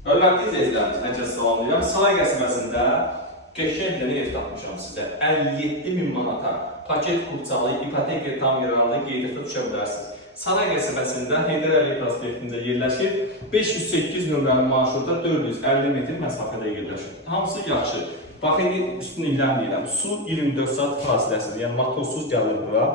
Hörmətli izləyicilərimiz, necə salamlayıram. Saray qəsəbəsində qəşəng bir ev tapmışam sizə. 57.000 manata paket qurcalı, ipoteka tam yararlı qeydiyyata düşə bilərsiniz. Saray qəsəbəsində Heydər Əliyev prospektində yerləşir. 508 nömrəli marşrutda 450 metr məsafədə yerləşir. Hamısı yaxşı. Bax, indi üstünlüklərini deyirəm. Su 24 saat fasiləsiz, yəni motorsuz gəlir bura.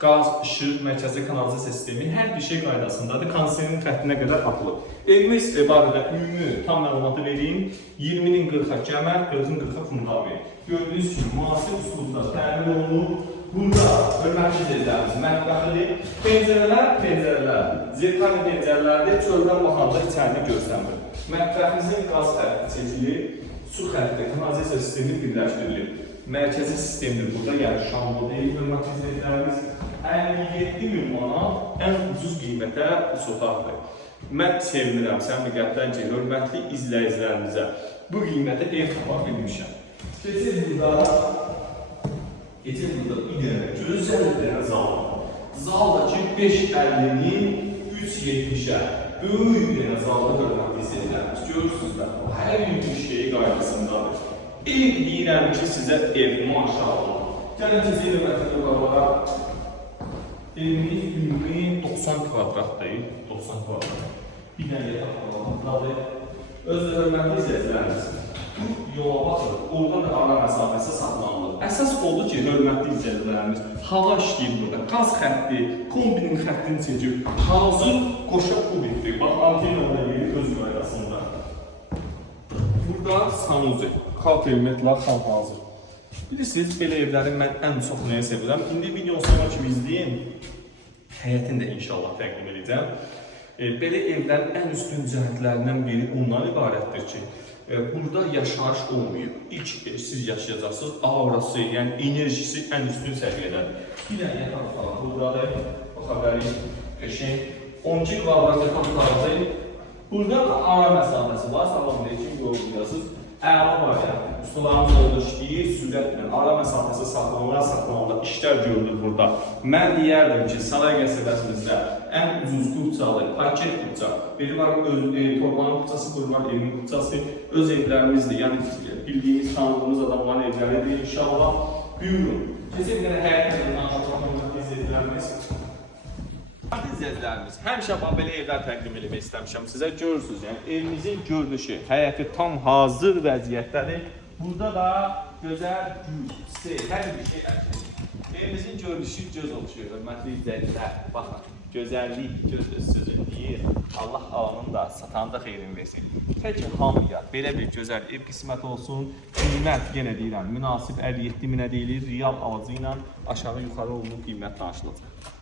Qaz, işıq, mərkəzi kanalizasiya sistemi, hər bir şey qaydasındadır. Kondisionerin xəttinə qədər atılır. Evimiz barədə ümumi tam məlumatı vereyim. 20-nin 40-a kəmər, 40-ın 40-a fundament. Gördüyünüz kimi müasir üsulda təmin olunur. Burada hörmətli izləyicilərimiz mətbəxidir. Pəncərələr, zirkani pəncərələrdir. Çöldən baxanda içərini görsənmir. Mətbəximizin qaz xətti çekilir. Su xətti, kanalizasiya sistemi birləşdirilir. Mərkəzi sistemdir burada, yəni şamlı deyil, hörmətli izləyicilərimiz. 57.000 manat ən ucuz qiymətə sotaqdır. Mən sevinirəm, sənin qəlbdən ki, hörmətli izləyicilərimizə bu qiymətə ev tapa bilmişəm. Keçir burada bir dənə gözəl bir dənə zal var. Zaldakı 5.50-nin 3.70-ə böyük bir dənə zalda hörmətli izləyicilərimiz. Görürsünüz də, hər bir şeyi qaydasındadır. Ev deyirəm ki, sizə ev, maşallah. Gəlin ki, hörmətli qolqalara. Evimiz ümumi 90 kvadratdır. 90 kvadrat. Bir dənə yataq alanındadır. Öz hörmətli izləyicilərimiz. Yola baxır, oradan da ara məsafəsi saxlanılır. Əsas oldu ki, hörmətli izləyicilərimiz, hava işləyir burada. Qaz xətti, kombinin xəttini çəkir. Hazır qoşa kubikdir. Bax, antenada yeri öz qaydasında. Burada sanuzi, kapelmetlər xam hazır. Bilirsiniz, belə evləri mən ən çox nəyə sevirəm. İndi videonu sonra kimi izləyin. Həyətini də inşallah təqdim edəcəm. Belə evlərin ən üstün cəhətlərindən biri ondan ibarətdir ki, burada yaşayış olmayıb. İlk siz yaşayacaqsınız, aurası, yəni enerjisi ən üstün səviyyədədir. Bir dənə yataq otağı buradadır. Baxa bilərik, qəşəng. 12 kvadrat yataq otağıdır. Burada da ara məsafəsi var, salonda için görürsünüz. Əla variantdır. Ustalarımız orada işləyir, sürətlə, ara məsafəsi saxlanılan işlər görülür burada. Mən deyərdim ki, Saray qəsəbəsimizdə ən ucuz qurcalı, paket qurca, biri var torbanın qurcası, biri var evin qurcası, öz evlərimizdir. Yəni bildiyimiz, tanıdığımız adamların evləridir. İnşallah buyurun. Keçək bir dənə həyətlə danışmaq izləyicilərimiz. İzləyicilərimiz, həmişə belə evlər təqdim etmək istəmişəm sizə. Görürsünüz, yəni evimizin görünüşü, həyəti tam hazır vəziyyətdədir. Burada da gözəl gül, çiçək, hər bir şey əkdir. Evimizin görünüşü göz oluşuyor, hörmətli izləyicilər. Baxın, gözəllik, göz sözün deyir. Allah alanın da, satanın da xeyrini versin. Peki hamıya belə bir gözəl ev qismət olsun. Qiymət, yenə deyirəm, münasib 57.000-ə deyilir. Real alıcı ilə aşağı yuxarı olunub qiymət danışılacaq.